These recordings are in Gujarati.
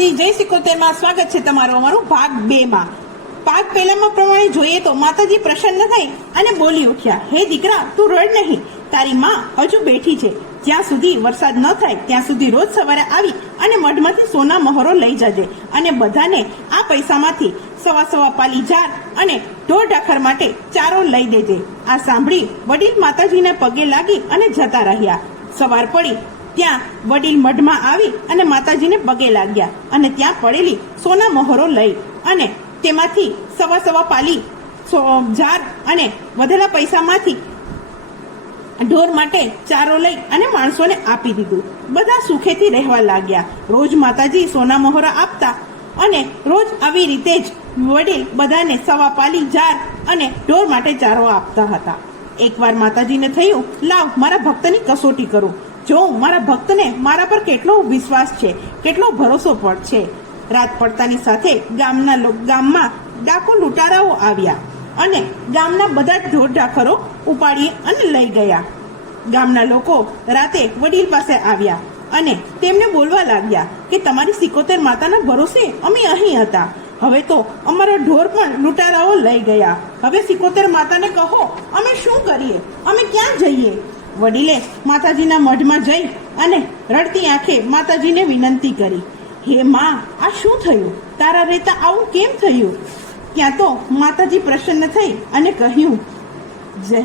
માતાજી જય સિકોતેરમાં સ્વાગત છે તમારું અમારું ભાગ બે માં ભાગ પહેલામાં પ્રમાણે જોઈએ તો માતાજી પ્રસન્ન થઈ અને બોલી ઉઠ્યા, હે દીકરા, તું રડ નહીં. તારી માં હજુ બેઠી છે. જ્યાં સુધી વરસાદ ન થાય, ત્યાં સુધી રોજ સવારે આવી અને મઢમાંથી સોના મહોરો લઈ જજે અને બધાને આ પૈસામાંથી સવા સવા પાલી જાર અને ઢોર ઢાખર માટે ચારો લઈ દેજે. આ સાંભળી વડીલ માતાજીને પગે લાગી અને જતા રહ્યા. સવાર પડી ત્યાં વડીલ મઢમાં આવી અને માતાજીને પગે લાગ્યા અને ત્યાં પડેલી સોના મહોરો લઈ અને તેમાંથી સવા સવા પાલી ઝાર અને વધેલા પૈસામાંથી ઢોર માટે ચારો લઈ અને માણસોને આપી દીધું. બધા સુખેથી રહેવા લાગ્યા. રોજ માતાજી સોના મહોરા આપતા અને રોજ આવી રીતે જ વડીલ બધાને સવા પાલી જાર અને ઢોર માટે ચારો આપતા હતા. એકવાર માતાજીને થયું, લાવ, મારા ભક્તની કસોટી કરું. જોઉં મારા ભક્તને મારા પર કેટલો વિશ્વાસ છે, કેટલો ભરોસો પણ છે. રાત પડતાની સાથે ગામના ગામમાં ડાકો લૂંટારાઓ આવ્યા અને ગામના બધા જ ઢોર ઢાખરો ઉપાડી અને લઈ ગયા. ગામના લોકો રાતે વડીલ પાસે આવ્યા અને તેમને બોલવા લાગ્યા કે તમારી સિકોતેર માતાના ભરોસે અમે અહીં હતા. હવે તો અમારા ઢોર પણ લૂંટારાઓ લઈ ગયા. હવે સિકોતેર માતાને કહો, અમે શું કરીએ? અમે ક્યાં જઈએ? વડીલે માતાજીના મઢમાં જઈ અને રડતી આંખે માતાજીને વિનંતી કરી, હે માં, આ શું થયું? તારા રહેતા આવું કેમ થયું? ત્યાં તો માતાજી પ્રસન્ન થઈ અને કહ્યું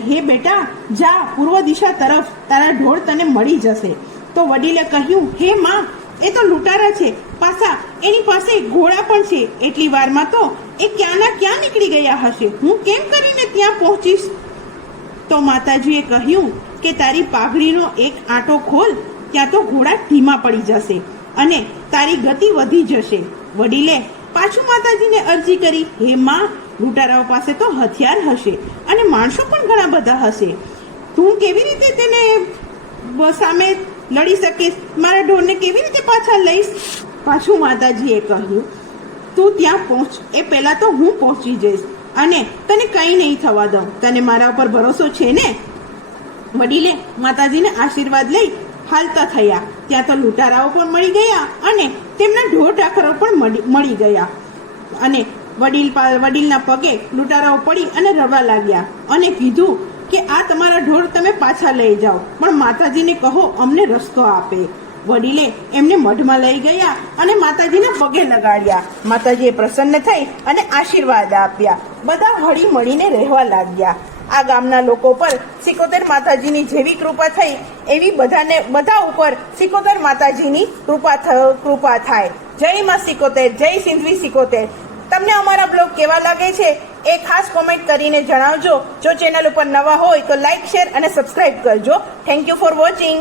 હે બેટા, જા, પૂર્વ દિશા તરફ, તારા ઢોળ તને મળી જશે. તો વડીલે કહ્યું, હે માં, એ તો લૂંટારા છે. પાછા એની પાસે ઘોડા પણ છે. એટલી વારમાં તો એ ક્યાંના ક્યાં નીકળી ગયા હશે? હું કેમ કરીને ત્યાં પહોંચીશ? તો માતાજીએ કહ્યું કે તારી પાઘડીનો એક આંટો ખોલ, ત્યાં તો ઘોડા ધીમા પડી જશે અને તારી ગતિ વધી જશે. વડીલે પાછું માતાજીને અરજી કરી, હે માં, લૂંટારાઓ પાસે તો હથિયાર હશે અને માણસો પણ ઘણા બધા હશે. તું કેવી રીતે તેને સામે લડી શકીશ? મારા ઢોરને કેવી રીતે પાછા લઈશ? પાછું માતાજીએ કહ્યું, તું ત્યાં પહોંચ, એ પહેલાં તો હું પહોંચી જઈશ અને તને કંઈ નહીં થવા દઉં. તને મારા ઉપર ભરોસો છે ને? વડીલે માતાજીને આશીર્વાદ લઈ હાલતા થયા. ત્યાં તો લૂંટારાઓ પણ મળી ગયા અને તેમના ઢોર ઢાખરો પણ મળી- ગયા. અને વડીલ વડીલના પગે લૂંટારાઓ પડી અને રવા લાગ્યા અને કીધું કે આ તમારા ઢોર તમે પાછા લઈ જાઓ, પણ માતાજીને કહો અમને રસ્તો આપે. વડીલે એમને મઢમાં લઈ ગયા અને માતાજીના પગે લગાડ્યા. માતાજીએ પ્રસન્ન થઈ અને આશીર્વાદ આપ્યા. બધા હળી મળીને રહેવા લાગ્યા. આ ગામના લોકો પર સિકોતેર માતાજીની જેવી કૃપા થઈ, એવી બધાને બધા ઉપર સિકોતેર માતાજીની કૃપા કૃપા થાય. જય માં સિકોતેર, જય સિંધવી સિકોતેર. તમને અમારા બ્લોગ કેવા લાગે છે એ ખાસ કોમેન્ટ કરીને જણાવજો. જો ચેનલ ઉપર નવા હોય તો લાઈક શેર અને સબસ્ક્રાઇબ કરજો. Thank you for watching